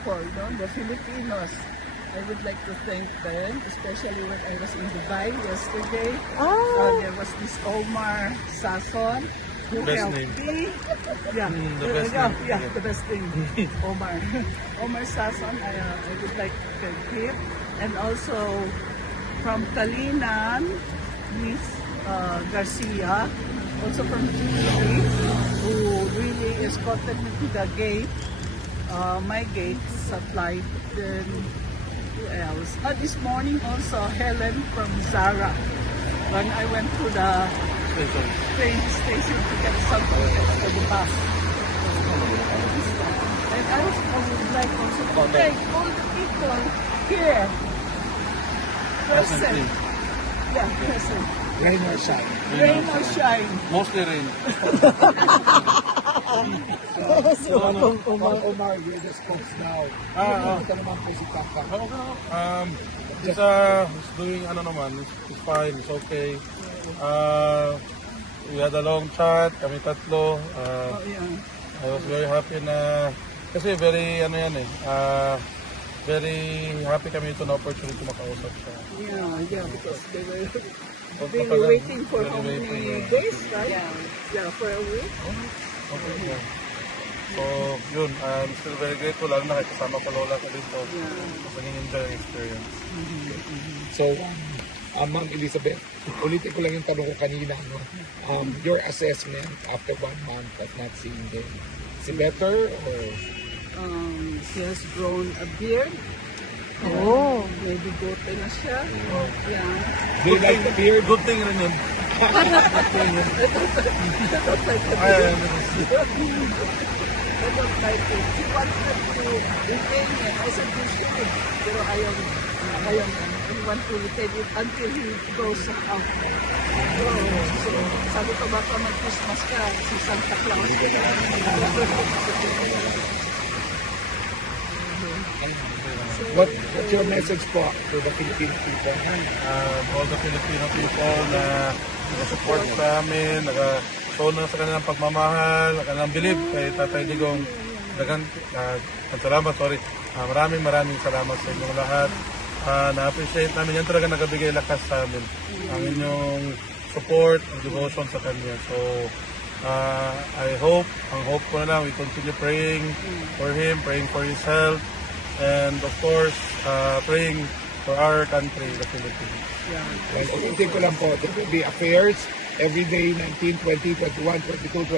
people, no? The Filipinos. I would like to thank them, especially when I was in Dubai yesterday. There was this Omar Sason who Best helped name. me. Yeah, The best name. yeah, the best thing. Omar. Omar Sason, I would like to thank him. And also from Talinan, Miss Garcia, also from Julie, who really escorted me to the gate, my gate sa flight. Then who else? This morning also Helen from Zara. When I went to the train station to get some tickets for the bus. And I would like also to thank all the people here present. Yeah, present. Rain or shine. Rain or shine. Mostly rain. Omar, you're the spokes now. Ito naman po si Kaka. He's doing ano naman, it's fine, it's okay. We had a long chat, kami tatlo. I was very happy na, kasi very, very happy kami ito na opportunity makausap siya. Yeah, because they were waiting for how many days, right? Yeah, for a week. Okay, yeah. So, yun, I'm still very grateful, lalo na kasama ko lola ko dito. Kasi nang-enjoy ang experience. So, Ma'am Elizabeth, ulitin ko lang yung tanong ko kanina. No? Your assessment after 1 month of not seeing him, is he better or? He has grown a beard. Maybe gote na siya. Yeah. Do you like the beard? Good thing rin yun. I don't like it. He wanted to retain it. I said, you should. Pero ayaw niya. He want to retain it until he goes out. So, sabi ko baka mag-Christmas ka, si Santa Claus. What's your message po to the Filipino people? All the Filipino people na nag-support sa amin, nag-show na sa kanilang pagmamahal, kanilang belief kay Tatay Digong. Salamat, sorry. Maraming salamat sa inyong lahat. Na-appreciate namin. Yan talaga nagabigay lakas sa amin. Ang inyong support, ang devotion sa kanya. So, I hope, ang hope ko na lang, we continue praying for him, praying for his health, and of course, praying for our country, the Philippines. Ulitin ko lang po, there will be affairs every day, 19, 20, 21, 22, 23.